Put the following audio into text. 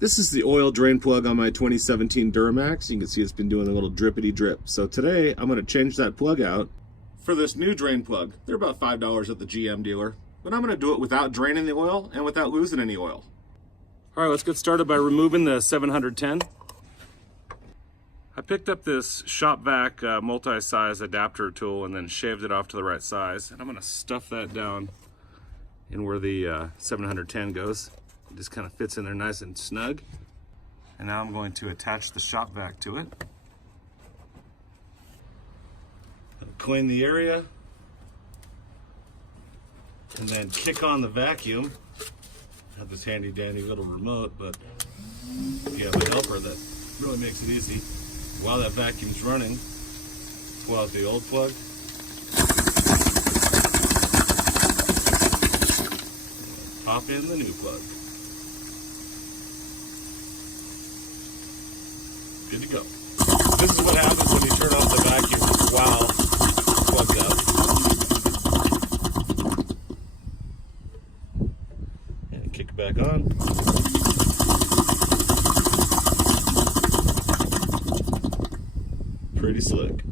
This is the oil drain plug on my 2017 Duramax. You can see it's been doing a little drippity drip. So today I'm going to change that plug out for this new drain plug. They're about $5 at the GM dealer, but I'm going to do it without draining the oil and without losing any oil. All right, let's get started by removing the 710. I picked up this shop vac multi-size adapter tool and then shaved it off to the right size. And I'm going to stuff that down in where the 710 goes. It just kind of fits in there nice and snug. And now I'm going to attach the shop vac to it. Clean the area. And then kick on the vacuum. I have this handy dandy little remote, but if you have a helper, that really makes it easy. While that vacuum's running, pull out the old plug. And pop in the new plug. Good to go. This is what happens when you turn off the vacuum while it's plugged up. And kick it back on. Pretty slick.